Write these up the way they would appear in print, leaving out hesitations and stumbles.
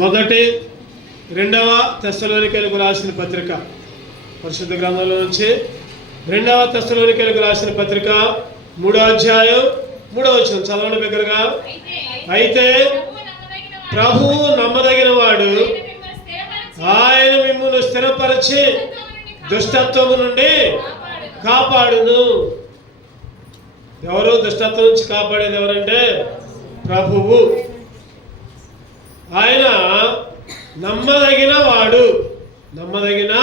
మొదటి రెండవ తెస్సలోనికైలకు రాసిన పత్రిక, పరిశుద్ధ గ్రంథంలో నుంచి రెండవ తెస్సలోనికైలకు రాసిన పత్రిక 3వ అధ్యాయం 3వ వచనం చదవండి బిగ్గరగా. అయితే ప్రభువు నమ్మదగిన వాడు, ఆయన మిమ్మును స్థిరపరిచి దుష్టత్వము నుండి కాపాడును. ఎవరు దుష్టత్వం నుంచి కాపాడేది ఎవరంటే ప్రభువు. ఆయన నమ్మదగిన వాడు. నమ్మదగిన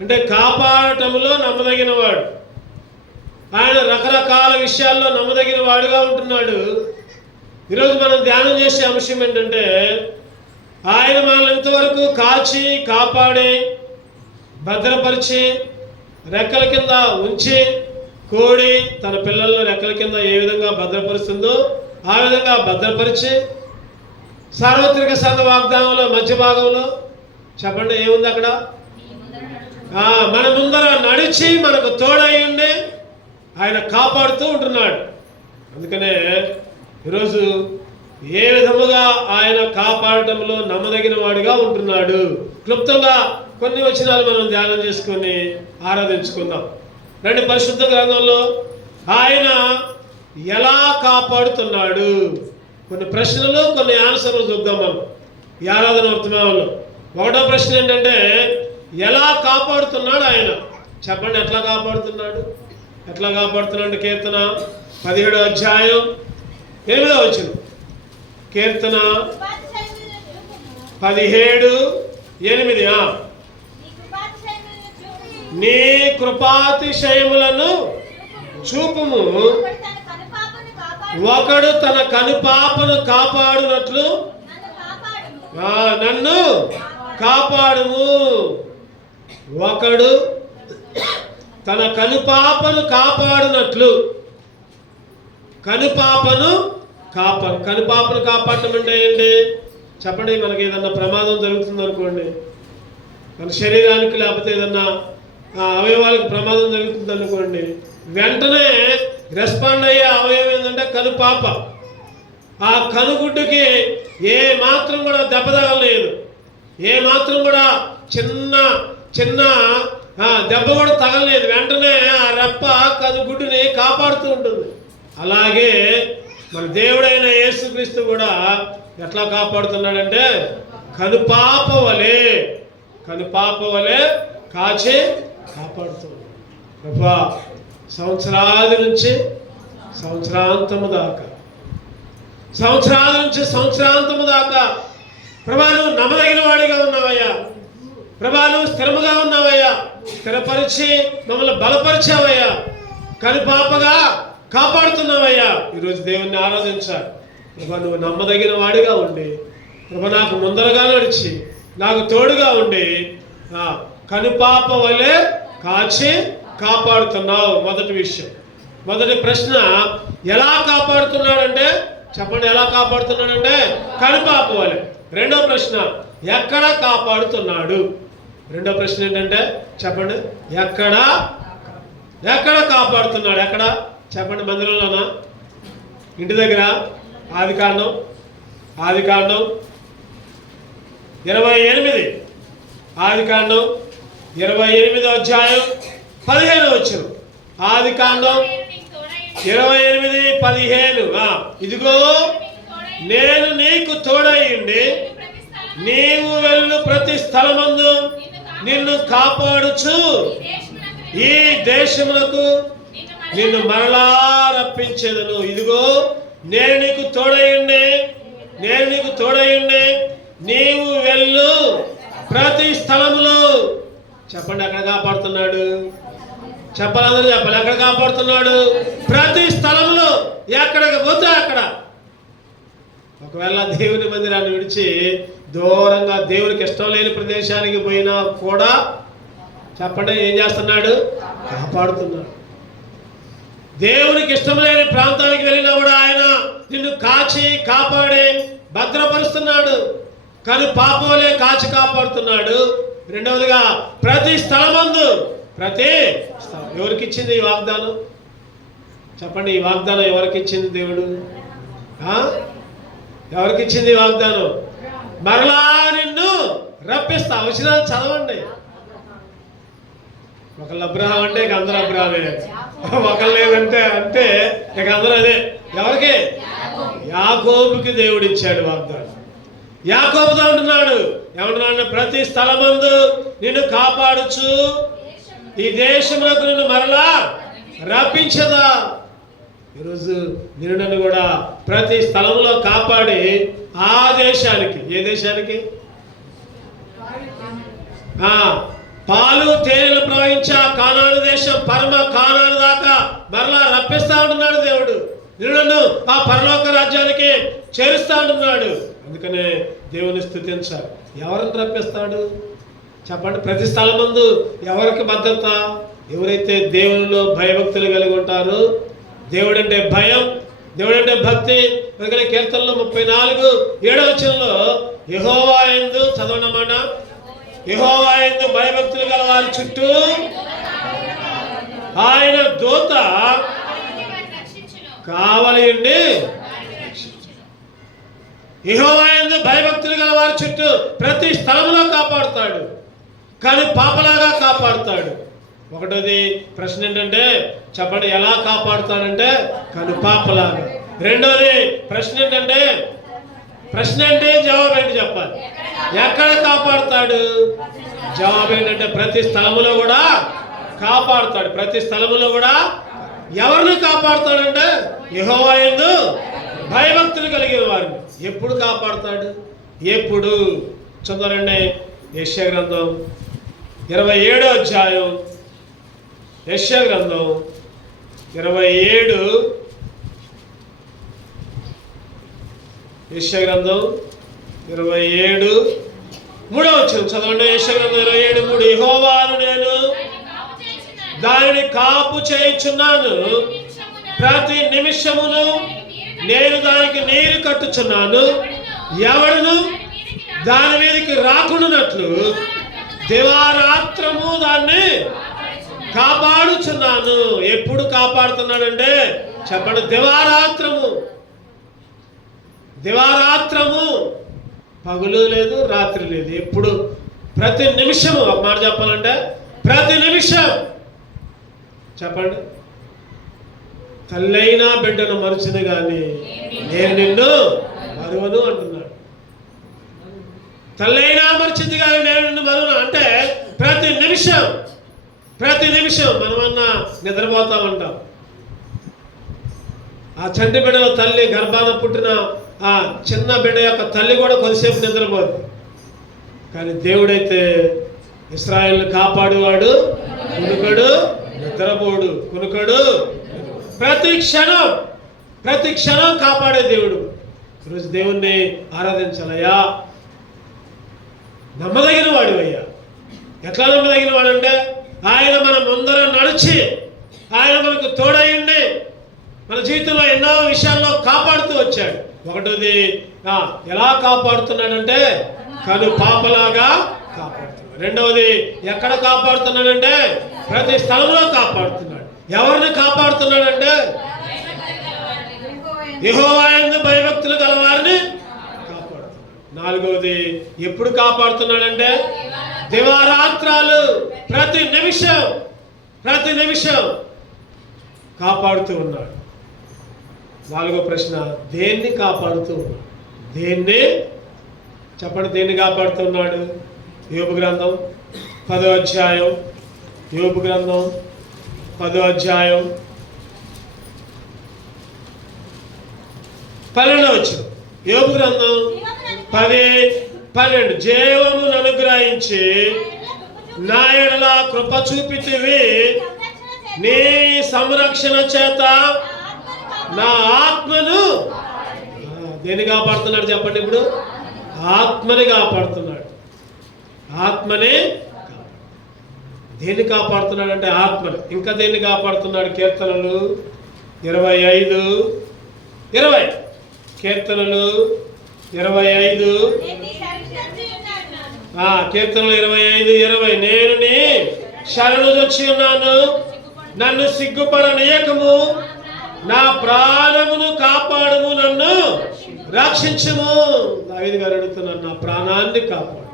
అంటే కాపాడటంలో నమ్మదగిన వాడు. ఆయన రకరకాల విషయాల్లో నమ్మదగిన వాడుగా ఉంటున్నాడు. ఈరోజు మనం ధ్యానం చేసే అంశం ఏంటంటే, ఆయన మనల్ని ఇంతవరకు కాచి కాపాడి భద్రపరిచి రెక్కల కింద ఉంచి, కోడి తన పిల్లలను రెక్కల కింద ఏ విధంగా భద్రపరుస్తుందో ఆ విధంగా భద్రపరిచి, సార్వత్రిక సంఘ వాగ్దానంలో మధ్య భాగంలో చెప్పండి ఏముంది అక్కడ? మన ముందర నడిచి మనకు తోడై ఉండి ఆయన కాపాడుతూ ఉంటున్నాడు. అందుకనే ఈరోజు ఏ విధముగా ఆయన కాపాడటంలో నమ్మదగిన వాడిగా ఉంటున్నాడు. క్లుప్తంగా కొన్ని వచనాలు మనం ధ్యానం చేసుకొని ఆరాధించుకుందాం. రండి, పరిశుద్ధ గ్రంథంలో ఆయన ఎలా కాపాడుతున్నాడు, కొన్ని ప్రశ్నలు కొన్ని ఆన్సర్లు చూద్దాం మనం ఈ ఆరాధన వర్తమానంలో. ఒకటో ప్రశ్న ఏంటంటే, ఎలా కాపాడుతున్నాడు ఆయన? చెప్పండి, ఎట్లా కాపాడుతున్నాడు? ఎట్లా కాపాడుతున్నాడు? కీర్తన 17వ అధ్యాయం 8వ వచనం. కీర్తన 17:8. నీ కృపాతిశయములను చూపుము, ఒకడు తన కనుపాపను కాపాడునట్లు నన్ను కాపాడుము. ఒకడు తన కనుపాపను కాపాడునట్లు. కనుపాపను కాపాడటం అంటే ఏంటి చెప్పండి? మనకి ఏదన్నా ప్రమాదం జరుగుతుంది అనుకోండి, మన శరీరానికి లేకపోతే ఏదన్నా అవయవాలకు ప్రమాదం జరుగుతుంది అనుకోండి, వెంటనే రెస్పాండ్ అయ్యే అవయవం ఏంటంటే కనుపాప. ఆ కనుగుడ్డుకి ఏ మాత్రం కూడా దెబ్బ తగలలేదు, ఏ మాత్రం కూడా చిన్న చిన్న దెబ్బ కూడా తగలలేదు. వెంటనే ఆ రెప్ప కనుగుడ్డుని కాపాడుతూ ఉంటుంది. అలాగే మన దేవుడైన యేసుక్రీస్తు కూడా ఎట్లా కాపాడుతున్నాడంటే కనుపాప వలె కాచి కాపాడుతున్నాడు. ప్రభా, సంవత్సరాది నుంచి సంవత్సరాంతము దాకా ప్రభా నువ్వు నమ్మదగిన వాడిగా ఉన్నావయ్యా. ప్రభా నువ్వు స్థిరముగా ఉన్నావయ్యా. స్థిరపరిచి మమ్మల్ని బలపరిచావయ్యా. కనుపాపగా కాపాడుతున్నావయ్యా. ఈరోజు దేవుణ్ణి ఆరాధించాలి. ప్రభా నువ్వు నమ్మదగిన వాడిగా ఉండి, ప్రభా నాకు ముందరగా నడిచి నాకు తోడుగా ఉండి కనుపాప వలె కాచి కాపాడుతున్నావు. మొదటి విషయం. మొదటి ప్రశ్న, ఎలా కాపాడుతున్నాడంటే చెప్పండి, ఎలా కాపాడుతున్నాడంటే కనుపాప వలె. రెండో ప్రశ్న, ఎక్కడ కాపాడుతున్నాడు? రెండో ప్రశ్న ఏంటంటే చెప్పండి, ఎక్కడ కాపాడుతున్నాడు? ఎక్కడ చెప్పండి? మందిరంలోనా? ఇంటి దగ్గర? ఆదికాండం 28. ఆదికాండం 28వ అధ్యాయం 15వ వచనం. ఆదికాండం 28:15. ఇదిగో నేను నీకు తోడై ఉండి నీవు వెళ్ళు ప్రతి స్థలమందు నిన్ను కాపాడుచు ఈ దేశములకు నిన్ను మరలా రప్పించేదను. ఇదిగో నేను నీకు తోడై ఉండి నీవు వెళ్ళు ప్రతి స్థలములో. చెప్పండి, ఎక్కడ కాపాడుతున్నాడు? చెప్పాలి, అందరూ చెప్పాలి. ఎక్కడ కాపాడుతున్నాడు? ప్రతి స్థలంలో. ఎక్కడికి పోతే అక్కడ. ఒకవేళ దేవుని మందిరాన్ని విడిచి దూరంగా దేవునికి ఇష్టం లేని ప్రదేశానికి పోయినా కూడా చెప్పండి ఏం చేస్తున్నాడు? కాపాడుతున్నాడు. దేవునికి ఇష్టం లేని ప్రాంతానికి వెళ్ళినా కూడా ఆయన నిన్ను కాచి కాపాడి భద్రపరుస్తున్నాడు. కానీ పాపంలే కాచి కాపాడుతున్నాడు. రెండవదిగా ప్రతి స్థలమందు. ఎవరికి ఇచ్చింది ఈ వాగ్దానం? చెప్పండి, ఈ వాగ్దానం ఎవరికి ఇచ్చింది దేవుడు? ఎవరికి ఇచ్చింది వాగ్దానం? మరలా నిన్ను రప్పిస్తా. వచనాలు చదవండి. ఒకళ్ళు అబ్రహాం అంటే ఇక అందరూ అబ్రహామే, ఒకళ్ళు లేదంటే అంటే ఇక అందరూ అదే. ఎవరికి? యాకోబుకి దేవుడు ఇచ్చాడు వాగ్దానం. యాకోబుతో ఉంటున్నాడు. ఏమంటున్నాడు? ప్రతి స్థలమందు నిన్ను కాపాడుచు ఈ దేశంలోకి నిన్ను మరలా రప్పించదా. ఈరోజు నిన్ను నన్ను కూడా ప్రతి స్థలంలో కాపాడి ఆ దేశానికి, ఏ దేశానికి? పాలు తేనెలు ప్రవహించే కానాను దేశం, పరమ కానాను దాకా మరలా రప్పిస్తా ఉంటున్నాడు దేవుడు. నిన్ను ఆ పరలోక రాజ్యానికి చేరుస్తా ఉంటున్నాడు. అందుకనే దేవుని స్తుతించాలి. ఎవరిని రప్పిస్తాడు చెప్పండి? ప్రతి స్థలం ముందు ఎవరికి భద్రత? ఎవరైతే దేవునిలో భయభక్తులు కలిగి ఉంటారో, దేవుడంటే భయం, దేవుడంటే భక్తి. అందుకనే కీర్తనలో 34:7 యెహోవా యందు చదవనమాట, యెహోవా యందు భయభక్తులు గల వారి చుట్టూ ఆయన దూత కావలి ఉండి, యెహోవా యందు భయభక్తులు గల వారి చుట్టూ ప్రతి స్థలంలో కాపాడుతాడు, కానీ పాపలాగా కాపాడుతాడు. ఒకటోది ప్రశ్న ఏంటంటే చెప్పండి, ఎలా కాపాడుతాడంటే కానీ పాపలాగా. రెండోది ప్రశ్న ఏంటంటే, ప్రశ్న అంటే జవాబు ఏంటి చెప్పాలి. ఎక్కడ కాపాడుతాడు? జవాబు ఏంటంటే ప్రతి స్థలములో కూడా కాపాడుతాడు. ప్రతి స్థలములో కూడా ఎవరిని కాపాడుతాడంటే యెహోవా యందు భయభక్తులు కలిగిన వారిని. ఎప్పుడు కాపాడుతాడు? ఎప్పుడు? చదవండి. యెషయా గ్రంథం 27వ అధ్యాయం, యెషయా గ్రంథం 27, యెషయా గ్రంథం 27:3 చదవండి. యెషయా గ్రంథం 27:3 యెహోవాను నేను దానిని కాపు చేయుచున్నాను, ప్రతి నిమిషమును నేను దానికి నీరు కట్టుచున్నాను, ఎవడును దాని మీదకి రాకుండానట్లు దివారాత్రము దాన్ని కాపాడుచున్నాను. ఎప్పుడు కాపాడుతున్నాడంటే చెప్పండి, దివారాత్రము. దివారాత్రము, పగులు లేదు రాత్రి లేదు, ఎప్పుడు ప్రతి నిమిషము. ఒక మాట చెప్పాలంటే ప్రతి నిమిషం. చెప్పండి, తల్లైనా బిడ్డను మరుచును కానీ నేను నిన్ను మరువను అంటున్నాడు. తల్లైనా మరిచింది కానీ నేను నిన్ను మరువను అంటే ప్రతి నిమిషం, ప్రతి నిమిషం. మనమన్నా నిద్రపోతా ఉంటాం. ఆ చంటి బిడ్డల తల్లి, గర్భాన పుట్టిన ఆ చిన్న బిడ్డ యొక్క తల్లి కూడా కొద్దిసేపు నిద్రపోదు. కానీ దేవుడైతే ఇశ్రాయేలును కాపాడువాడు, కునుకడు నిద్రపోడు, కునుకడు. ప్రతి క్షణం, ప్రతి క్షణం కాపాడే దేవుడు. ఈరోజు దేవుణ్ణి ఆరాధించాలయ్యా. నమ్మదగిన వాడు అయ్యా. ఎట్లా నమ్మదగిన వాడు అంటే ఆయన మన ముందర నడిచి, ఆయన మనకు తోడయ్యండి, మన జీవితంలో ఎన్నో విషయాల్లో కాపాడుతూ వచ్చాడు. ఒకటోది ఎలా కాపాడుతున్నాడంటే కను పాపలాగా కాపాడుతున్నాడు. రెండవది ఎక్కడ కాపాడుతున్నాడంటే ప్రతి స్థలంలో కాపాడుతున్నాడు. ఎవరిని కాపాడుతున్నాడంటే యెహోవా యందు భయభక్తులు గల వారిని కాపాడుతున్నాడు. నాలుగవది ఎప్పుడు కాపాడుతున్నాడంటే దివారాత్రాలు, ప్రతి నిమిషం, ప్రతి నిమిషం కాపాడుతూ ఉన్నాడు. నాలుగో ప్రశ్న, దేన్ని కాపాడుతూ ఉన్నాడు? దేన్ని చెప్పండి, దేన్ని కాపాడుతున్నాడు? యోబు గ్రంథం 10వ అధ్యాయం, యోబు గ్రంథం 10వ అధ్యాయం 12 యోబు గ్రంథం 10:12 జీవమును అనుగ్రహించి నా యెడల కృప చూపితివి, నీ సంరక్షణ చేత నా ఆత్మను. దేన్ని కాపాడుతున్నాడు చెప్పండి? ఇప్పుడు ఆత్మని కాపాడుతున్నాడు. ఆత్మని దేన్ని కాపాడుతున్నాడు అంటే ఆత్మని. ఇంకా దేన్ని కాపాడుతున్నాడు? కీర్తనలు 25:20 కీర్తనలు 25, కీర్తనలు 25:20 నేను నీ శరణు వచ్చి ఉన్నాను, నన్ను సిగ్గుపడనీయకము, నా ప్రాణమును కాపాడుము, నన్ను రక్షించుము. దావీదు గారు అడుగుతున్నాడు, నా ప్రాణాన్ని కాపాడు.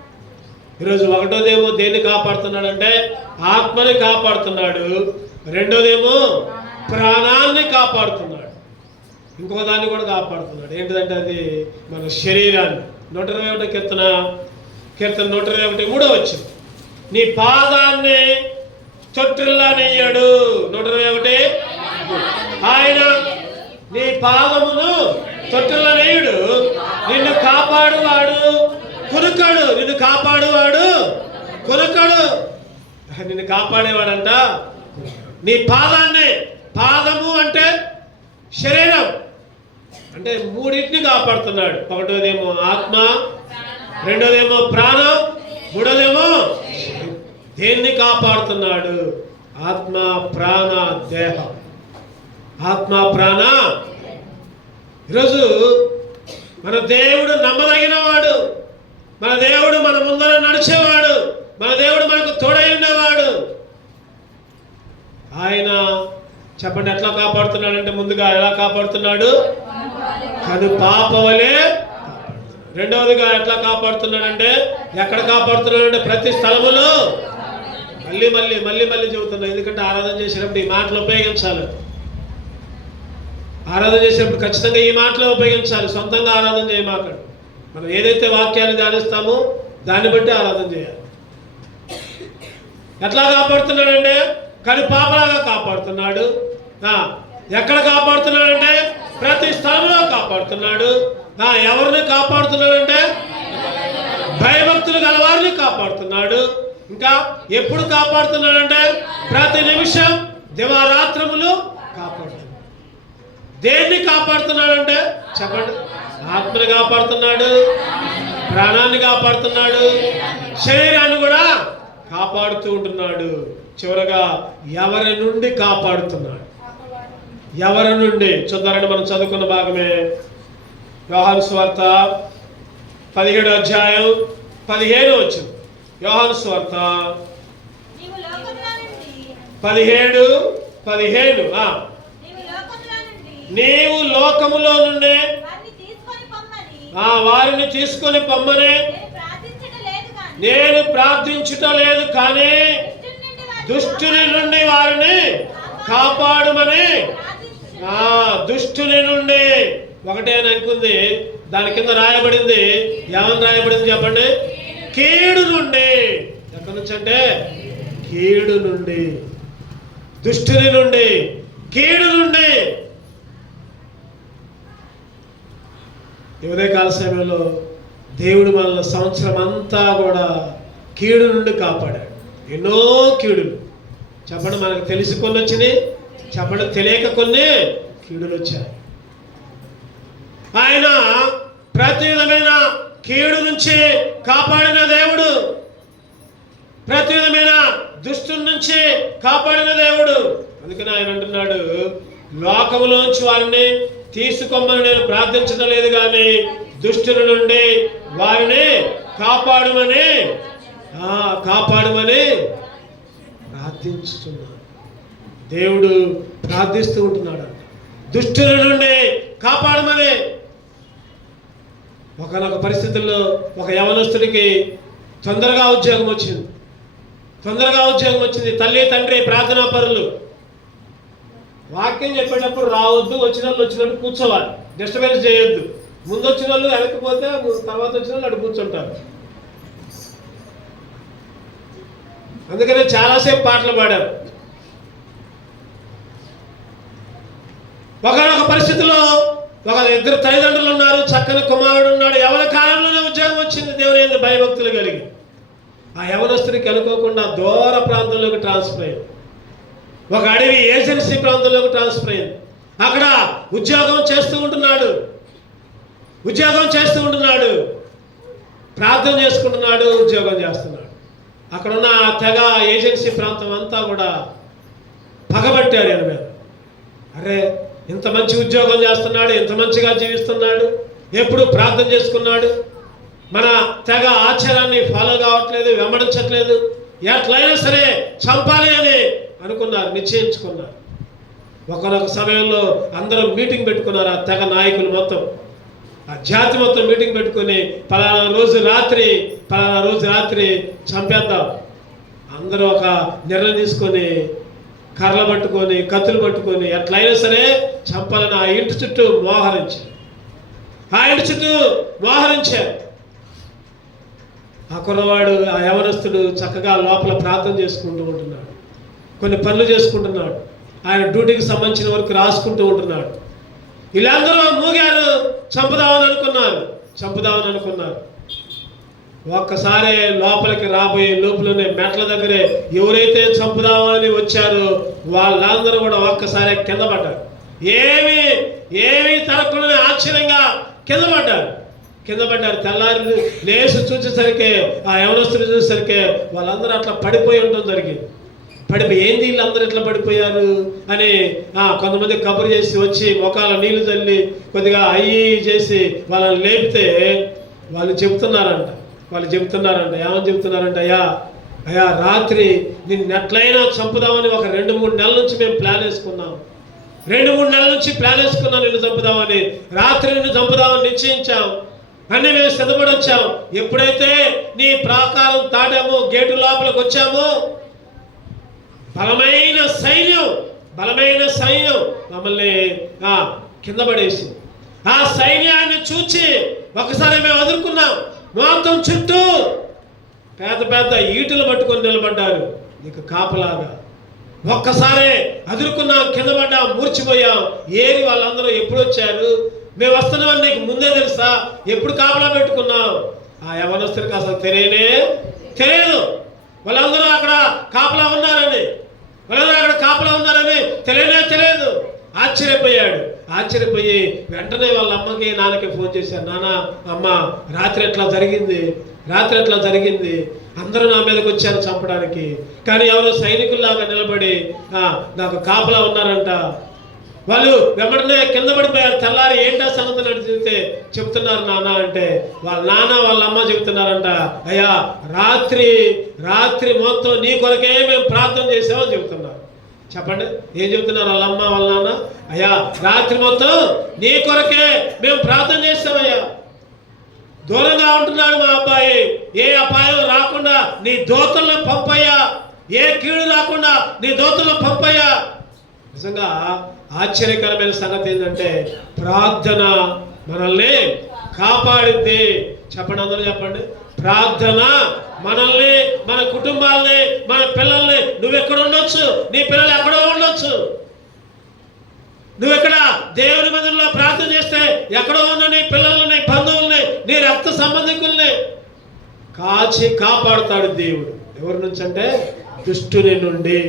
ఈరోజు ఒకటోదేమో దేన్ని కాపాడుతున్నాడంటే ఆత్మని కాపాడుతున్నాడు, రెండోదేమో ప్రాణాన్ని కాపాడుతున్నాడు, ఇంకో దాన్ని కూడా కాపాడుతున్నాడు. ఏంటిదంటే అది మన శరీరాన్ని. 121 కీర్తన 121 వచ్చింది. నీ పాదాన్ని తొట్టిల్లా నెయ్యాడు. 121 ఆయన నీ పాదమును తొట్టిల్లా నెయ్యుడు, నిన్ను కాపాడువాడు కొనుక్కడు. నిన్ను కాపాడువాడు కొనుక్కడు. నిన్ను కాపాడేవాడంట నీ పాదాన్ని. పాదము అంటే శరీరం, అంటే మూడింటిని కాపాడుతున్నాడు. ఒకటోదేమో ఆత్మ, రెండోదేమో ప్రాణం, మూడోదేమో దేన్ని కాపాడుతున్నాడు? ఆత్మ, ప్రాణ, దేహం. ఆత్మ, ప్రాణ. ఈరోజు మన దేవుడు నమ్మదగిన వాడు, మన దేవుడు మన ముందర నడిచేవాడు, మన దేవుడు మనకు తోడై ఉండేవాడు. ఆయన చెప్పండి ఎట్లా కాపాడుతున్నాడంటే, ముందుగా ఎలా కాపాడుతున్నాడు? కను పాపవలే. రెండవదిగా ఎట్లా కాపాడుతున్నాడంటే, ఎక్కడ కాపాడుతున్నాడంటే ప్రతి స్థలములో. మళ్ళీ మళ్ళీ మళ్ళీ మళ్ళీ చెబుతున్నా, ఎందుకంటే ఆరాధన చేసినప్పుడు ఈ మాటలు ఉపయోగించాలి. ఆరాధన చేసినప్పుడు ఖచ్చితంగా ఈ మాటలు ఉపయోగించాలి. సొంతంగా ఆరాధన చేయమాకండి. మనం ఏదైతే వాక్యాన్ని ధ్యానిస్తామో దాన్ని బట్టి ఆరాధన చేయాలి. ఎట్లా కాపాడుతున్నాడంటే కను పాపలాగా కాపాడుతున్నాడు. ఎక్కడ కాపాడుతున్నాడంటే ప్రతి స్థలంలో కాపాడుతున్నాడు. ఎవరిని కాపాడుతున్నాడంటే భయభక్తులు గలవారిని కాపాడుతున్నాడు. ఇంకా ఎప్పుడు కాపాడుతున్నాడంటే ప్రతి నిమిషం దివారాత్రములు కాపాడుతున్నాడు. దేన్ని కాపాడుతున్నాడంటే చెప్పండి? ఆత్మని కాపాడుతున్నాడు, ప్రాణాన్ని కాపాడుతున్నాడు, శరీరాన్ని కూడా కాపాడుతూ ఉంటున్నాడు. చివరగా ఎవరి నుండి కాపాడుతున్నాడు? ఎవరి నుండి? చూద్దారండి, మనం చదువుకున్న భాగమే యోహాను సువార్త 17వ అధ్యాయం 15వ వచనం. యోహాను సువార్త 17:15. నీవు లోకములో నుండి వారిని తీసుకొని పొమ్మని నేను ప్రార్థించుట లేదు, కానీ దుష్టుని నుండి వారిని కాపాడుమని. దుష్టుని నుండి ఒకటే అని అనుకుంది, దాని కింద రాయబడింది. ఏమని రాయబడింది చెప్పండి? కీడు నుండి. ఎక్కడి నుంచి అంటే కీడు నుండి, దుష్టుని నుండి, కీడు నుండి. ఉదయకాల సమయంలో దేవుడు మనల్ని సంవత్సరం అంతా కూడా కీడు నుండి కాపాడాడు. ఎన్నో కీడులు చెప్పండి, మనకు తెలిసి కొన్ని వచ్చినాయి, చెప్పండి తెలియక కొన్ని కీడులు వచ్చాయి. ఆయన ప్రతి విధమైన కీడు నుంచి కాపాడిన దేవుడు, ప్రతి విధమైన దుష్టుల నుంచి కాపాడిన దేవుడు. అందుకని ఆయన అంటున్నాడు, లోకములోంచి వారిని తీసుకోమని నేను ప్రార్థించడం లేదు, కానీ దుష్టుల నుండి వారిని కాపాడమని ప్రార్థించుతున్నాడు. దేవుడు ప్రార్థిస్తూ ఉంటున్నాడు, దుష్టుల నుండి కాపాడమని. ఒకనొక పరిస్థితుల్లో ఒక యవనస్తుడికి తొందరగా ఉద్యోగం వచ్చింది. తల్లి తండ్రి ప్రార్థనా పరులు. వాక్యం చెప్పేటప్పుడు రావద్దు, వచ్చిన వాళ్ళు వచ్చినట్టు కూర్చోవాలి, డిస్టర్బెన్స్ చేయొద్దు. ముందు వచ్చిన వాళ్ళు వెనక్కిపోతే తర్వాత వచ్చిన వాళ్ళు అటు కూర్చుంటారు. అందుకనే చాలాసేపు పాటలు పాడారు. ఒకనొక పరిస్థితిలో ఇద్దరు తల్లిదండ్రులు ఉన్నారు, చక్కని కుమారుడు ఉన్నాడు. యవన కాలంలోనే ఉద్యోగం వచ్చింది. దేవుని భయభక్తులు కలిగి ఆ యవనస్తుడికి అనుకోకుండా దూర ప్రాంతంలోకి ట్రాన్స్ఫర్ అయింది. ఒక అడవి ఏజెన్సీ ప్రాంతంలోకి ట్రాన్స్ఫర్ అయింది. అక్కడ ఉద్యోగం చేస్తూ ఉంటున్నాడు, ప్రార్థన చేసుకుంటున్నాడు, ఉద్యోగం చేస్తున్నాడు. అక్కడున్న తెగ ఏజెన్సీ ప్రాంతం అంతా కూడా పగబట్టారు ఆయన మీద. అరే, ఇంత మంచి ఉద్యోగం చేస్తున్నాడు, ఇంత మంచిగా జీవిస్తున్నాడు, ఎప్పుడు ప్రార్థన చేసుకున్నాడు, మన తెగ ఆచారాన్ని ఫాలో కావట్లేదు, వెంబడించట్లేదు, ఎట్లయినా సరే చంపాలి అని అనుకున్నారు, నిశ్చయించుకున్నారు. ఒకనొక సమయంలో అందరూ మీటింగ్ పెట్టుకున్నారు. ఆ తెగ నాయకులు మొత్తం, ఆ జాతి మొత్తం మీటింగ్ పెట్టుకొని పలానా రోజు రాత్రి చంపేద్దాం. అందరూ ఒక నిర్ణయం తీసుకొని కర్రలు పట్టుకొని కత్తులు పట్టుకొని ఎట్లయినా సరే చంపాలని ఆ ఇంటి చుట్టూ మోహరించారు. ఆ కుర్రవాడు, ఆ యవనస్తుడు చక్కగా లోపల ప్రార్థన చేసుకుంటూ ఉంటున్నాడు, కొన్ని పనులు చేసుకుంటున్నాడు, ఆయన డ్యూటీకి సంబంధించిన వరకు రాసుకుంటూ ఉంటున్నాడు. వీళ్ళందరూ మూగారు, చంపుదామని అనుకున్నారు. ఒక్కసారి లోపలికి రాబోయే లోపలనే మెట్ల దగ్గరే ఎవరైతే చంపుదామని వచ్చారో వాళ్ళందరూ కూడా ఒక్కసారి కింద పడ్డారు. ఏమీ తరగకుండా ఆశ్చర్యంగా కింద పడ్డారు. తెల్లారి లేచి చూసేసరికి, ఆ యవనస్తులు చూసేసరికి వాళ్ళందరూ అట్లా పడిపోయి ఉండడం జరిగింది. ఏంది వీళ్ళందరూ ఇట్లా పడిపోయారు అని కొంతమంది కబురు చేసి వచ్చి ముఖాల నీళ్లు చల్లి కొద్దిగా అయ్యి చేసి వాళ్ళని లేపితే వాళ్ళు చెబుతున్నారంట. ఏమని చెబుతున్నారంట, అయ్యా రాత్రి నిన్ను ఎట్లయినా చంపుదామని ఒక 2-3 నెలల నుంచి మేము ప్లాన్ వేసుకున్నాం. 2-3 నెలల నుంచి ప్లాన్ వేసుకున్నాం నిన్ను చంపుదామని. రాత్రి నిన్ను చంపుదామని నిశ్చయించాం. అన్నీ మేము సిద్ధపడి వచ్చాం. ఎప్పుడైతే నీ ప్రాకారం దాటామో, గేటు లోపలికి వచ్చామో, బలమైన సైన్యం మమ్మల్ని కింద పడేసి, ఆ సైన్యాన్ని చూచి ఒకసారి మేము ఎదుర్కొన్నాం. మొత్తం చుట్టూ పెద్ద ఈటలు పట్టుకొని నిలబడ్డారు నీకు కాపలాగా. ఒక్కసారి అదురుకున్నాం, కింద పడ్డాం, మూర్చిపోయాం. ఏరి వాళ్ళందరూ ఎప్పుడు వచ్చారు? మేము వస్తున్నామని నీకు ముందే తెలుసా? ఎప్పుడు కాపలా పెట్టుకున్నాం? ఆ యవనస్తుడికి అసలు తెలియదు. వాళ్ళందరూ అక్కడ కాపలా ఉన్నారని తెలియదు. ఆశ్చర్యపోయి వెంటనే వాళ్ళ అమ్మకి నాన్నకి ఫోన్ చేశారు. నాన్న, అమ్మ, రాత్రి ఎట్లా జరిగింది, అందరూ నా మీదకి వచ్చారు చంపడానికి, కానీ ఎవరో సైనికుల్లాగా నిలబడి నాకు కాపలా ఉన్నారంట. వాళ్ళు వెంబడనే కింద పడిపోయారు. తెల్లారి ఏంటా సంగతి నడిచితే చెప్తున్నారు నాన్న అంటే, వాళ్ళ నాన్న వాళ్ళ అమ్మ చెబుతున్నారంట, అయ్యా రాత్రి మొత్తం నీ కొరకే మేము ప్రార్థన చేసామని చెబుతున్నారు. చెప్పండి, ఏం చెబుతున్నారు వాళ్ళ అమ్మ వాళ్ళ నాన్న? అయ్యా రాత్రి మొత్తం నీ కొరకే మేము ప్రార్థన చేస్తామయ్యా. దూరంగా ఉంటున్నాడు మా అబ్బాయి, ఏ అపాయం రాకుండా నీ దూతలను పంపయ్యా, ఏ కీడు రాకుండా నీ దూతలను పంపయ్యా. నిజంగా ఆశ్చర్యకరమైన సంగతి ఏంటంటే, ప్రార్థన మనల్ని కాపాడింది. చెప్పండి, అందరూ చెప్పండి. ప్రార్థన మనల్ని, మన కుటుంబాలని, మన పిల్లల్ని, నువ్వెక్కడ ఉండొచ్చు, నీ పిల్లలు ఎక్కడో ఉండొచ్చు, నువ్వెక్కడ దేవుని మందిరంలో ప్రార్థన చేస్తే ఎక్కడో ఉన్న నీ పిల్లల్ని, బంధువుల్ని, నీ రక్త సంబంధికుల్ని కాపాడుతాడు దేవుడు. ఎవరి నుంచి అంటే, దుష్టుని నుండి,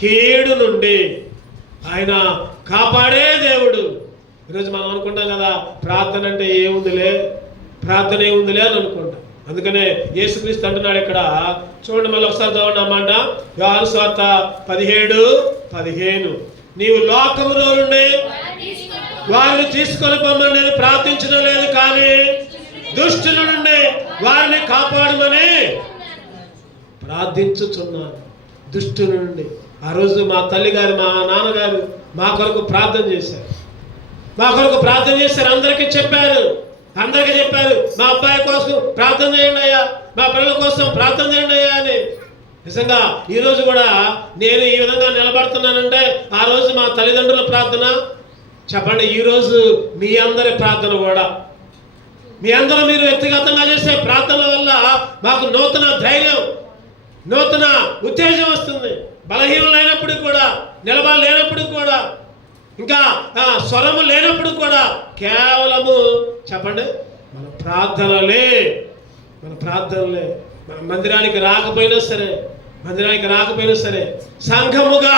కీడు నుండి ఆయన కాపాడే దేవుడు. ఈరోజు మనం అనుకుంటాం కదా, ప్రార్థన అంటే ఏముందిలే అని అనుకుంటాం. అందుకనే యేసుక్రీస్తు అంటున్నాడు ఇక్కడ, చూడండి, మళ్ళీ ఒకసారి చదవండి అన్నమాట. యోహాను సువార్త 17:15, నీవు లోకములో నుండి వారిని తీసుకొని పొమ్మని నేను ప్రార్థించడం లేదు, కానీ దుష్టుల నుండి వారిని కాపాడమని ప్రార్థించుచున్నాను. దుష్టుల నుండి. ఆ రోజు మా తల్లిగారు, మా నాన్నగారు మా కొరకు ప్రార్థన చేశారు. అందరికీ చెప్పారు. మా అబ్బాయి కోసం ప్రార్థన చేయండి అయ్యా, మా పిల్లల కోసం ప్రార్థన చేయండి అయ్యా అని. నిజంగా ఈరోజు కూడా నేను ఈ విధంగా నిలబడుతున్నానంటే ఆ రోజు మా తల్లిదండ్రుల ప్రార్థన. చెప్పండి, ఈరోజు మీ అందరి ప్రార్థన కూడా, మీరు వ్యక్తిగతంగా చేసే ప్రార్థనల వల్ల మాకు నూతన ధైర్యం, నూతన ఉత్తేజం వస్తుంది. బలహీనమైనప్పుడు కూడా, నిలబడలేనప్పుడు కూడా, ఇంకా స్వరము లేనప్పుడు కూడా, కేవలము చెప్పండి మన ప్రార్థనలే. మన మందిరానికి రాకపోయినా సరే సంఘముగా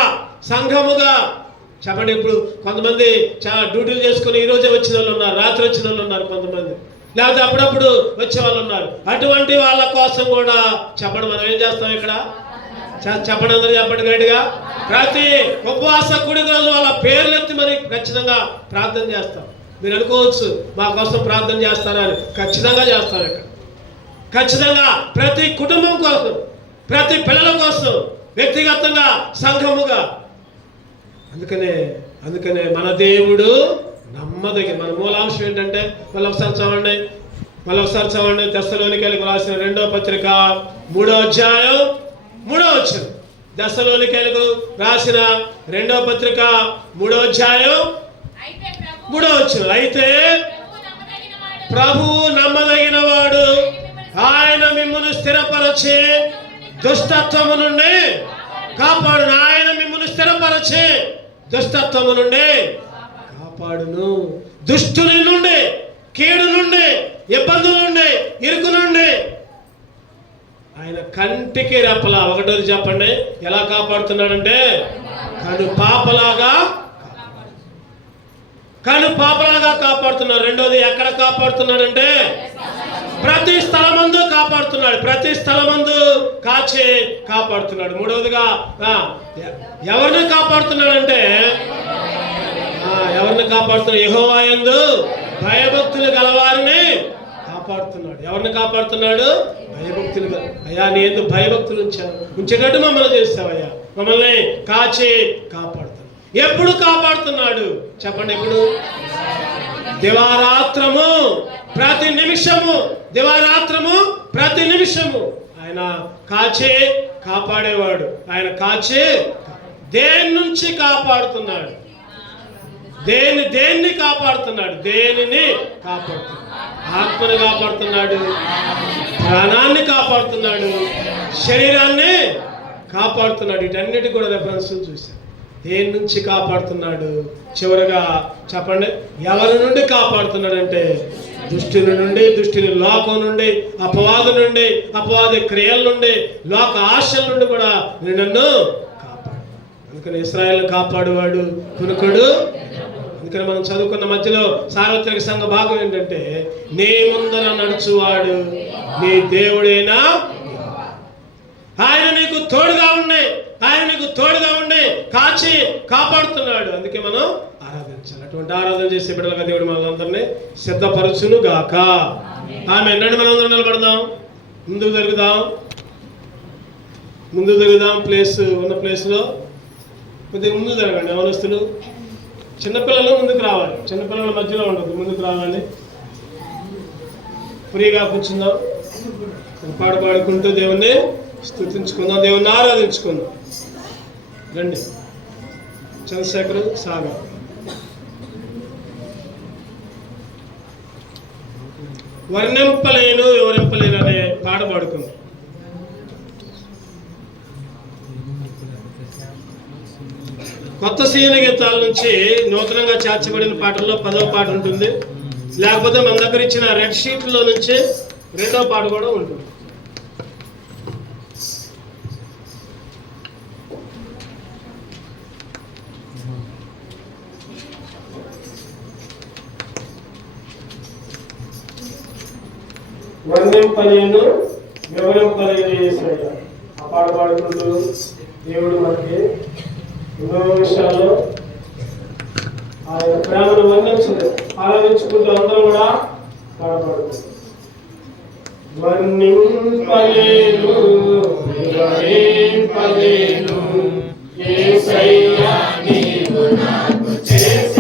చెప్పండి. ఇప్పుడు కొంతమంది చాలా డ్యూటీలు చేసుకుని ఈరోజే వచ్చిన వాళ్ళు ఉన్నారు, రాత్రి వచ్చిన వాళ్ళు ఉన్నారు, కొంతమంది లేకపోతే అప్పుడప్పుడు వచ్చే వాళ్ళు ఉన్నారు. అటువంటి వాళ్ళ కోసం కూడా చెప్పండి, మనం ఏం చేస్తాం ఇక్కడ? చెప్పండి, అందరూ చెప్పండి గట్టిగా. ప్రతి ఉపవాస కూడిక రోజు వాళ్ళ పేర్లు ఎత్తి మరి ఖచ్చితంగా ప్రార్థన చేస్తాం. మీరు అనుకోవచ్చు మా కోసం ప్రార్థన చేస్తారా అని. ఖచ్చితంగా చేస్తాం ఇక్కడ. ఖచ్చితంగా ప్రతి కుటుంబం కోసం, ప్రతి పిల్లల కోసం, వ్యక్తిగతంగా, సంఘముగా అందుకనే మన దేవుడు నమ్మదగిన. మన మూలాంశం ఏంటంటే మళ్ళీ ఒకసారి చదవండి తెస్సలోనికైలకు రాసిన 2వ పత్రిక 3వ అధ్యాయం 3వ వచనం. తెస్సలోనికైలకు రాసిన 2వ పత్రిక 3వ అధ్యాయం 3వ వచనం. అయితే ప్రభువు నమ్మదగిన వాడు, ఆయన మిమ్మును స్థిరపరచి దుష్టత్వము నుండి కాపాడును. ఆయన మిమ్మును స్థిరపరచి దుష్టత్వము నుండి కాపాడును. దుష్టుని నుండి, కీడు నుండి, ఇబ్బందుల నుండి, ఇరుకు నుండి ఆయన కంటికి రెప్పలా. ఒకటోది చెప్పండి, ఎలా కాపాడుతున్నాడంటే కను పాపలాగా కాపాడుతున్నాడు. రెండోది ఎక్కడ కాపాడుతున్నాడంటే ప్రతి స్థలమందు కాపాడుతున్నాడు. ప్రతి స్థలమందు కాచి కాపాడుతున్నాడు. మూడవదిగా ఎవరిని కాపాడుతున్నాడంటే యెహోవా యందు భయభక్తులు గలవారిని కాపాడుతున్నాడు. ఎవరిని కాపాడుతున్నాడు? భయభక్తులు. అయ్యా నీ యందు భయభక్తులు ఉంచేటట్టు మమ్మల్ని చేస్తావయ్యా. మమ్మల్ని కాచి కాపాడుతున్నాడు. ఎప్పుడు కాపాడుతున్నాడు చెప్పండి? ఎప్పుడు? దివారాత్రము ప్రతి నిమిషము ఆయన కాచి కాపాడేవాడు. ఆయన కాచి దేని నుంచి కాపాడుతున్నాడు? దేన్ని కాపాడుతున్నాడు? దేనిని కాపాడుతున్నాడు? ఆత్మని కాపాడుతున్నాడు, ప్రాణాన్ని కాపాడుతున్నాడు, శరీరాన్ని కాపాడుతున్నాడు. వీటన్నిటి కూడా రెఫరెన్స్ చూశాను. దేని నుంచి కాపాడుతున్నాడు? చివరగా చెప్పండి, ఎవరి నుండి కాపాడుతున్నాడంటే దుష్టుని నుండి, దుష్టుని లోకం నుండి, అపవాదు నుండి, అపవాది క్రియల నుండి, లోక ఆశల నుండి కూడా నన్ను కాపాడు. అందుకని ఇశ్రాయేలు కాపాడువాడు కునుకుడు. అందుకని మనం చదువుకున్న మధ్యలో సార్వత్రిక సంఘ భాగం ఏంటంటే నీ ముందర నడుచువాడు నీ దేవుడైనా, ఆయన నీకు తోడుగా ఉండి కాచి కాపాడుతున్నాడు. అందుకే మనం ఆరాధించాలి. అటువంటి ఆరాధన చేసే బిడ్డలుగా దేవుడు మనందరినీ సిద్ధపరచును గాక. ఆమె రండి, మనం అందరం నిలబడదాం, ముందుకు జరుగుదాం. ఉన్న ప్లేస్లో కొద్దిగా ముందు జరగండి. యవనస్తులు, చిన్నపిల్లలు ముందుకు రావాలి. చిన్నపిల్లల మధ్యలో ఉండదు, ముందుకు రావాలి. ఫ్రీగా కూర్చుందాం, పాడుకుంటూ దేవుణ్ణి స్తుతించుకుందాం, దేవుణ్ణి ఆరాధించుకుందాం. రండి, చంద్రశేఖర్ సాగర్. వర్ణింపలేను వివరింపలేను అనే పాట పాడుకుందాం. కొత్త సీన గీతాల నుంచి నూతనంగా చేర్చబడిన పాటల్లో 10వ పాట ఉంటుంది. లేకపోతే మన దగ్గర ఇచ్చిన రెడ్ షీట్లో నుంచి 2వ పాట కూడా ఉంటుంది. వర్ణింపలేను వివరింపలేను యేసయ్య. ఆ పాట పాడుకుంటూ దేవుడు మనకి ఎన్నో విషయాల్లో ఆయన ప్రేమను ఆరాధించుకుంటూ అందరూ కూడా పాడబడుతుంది. వర్ణింపలేను వివరింపలేను యేసయ్య నీవు నాకు చేసిన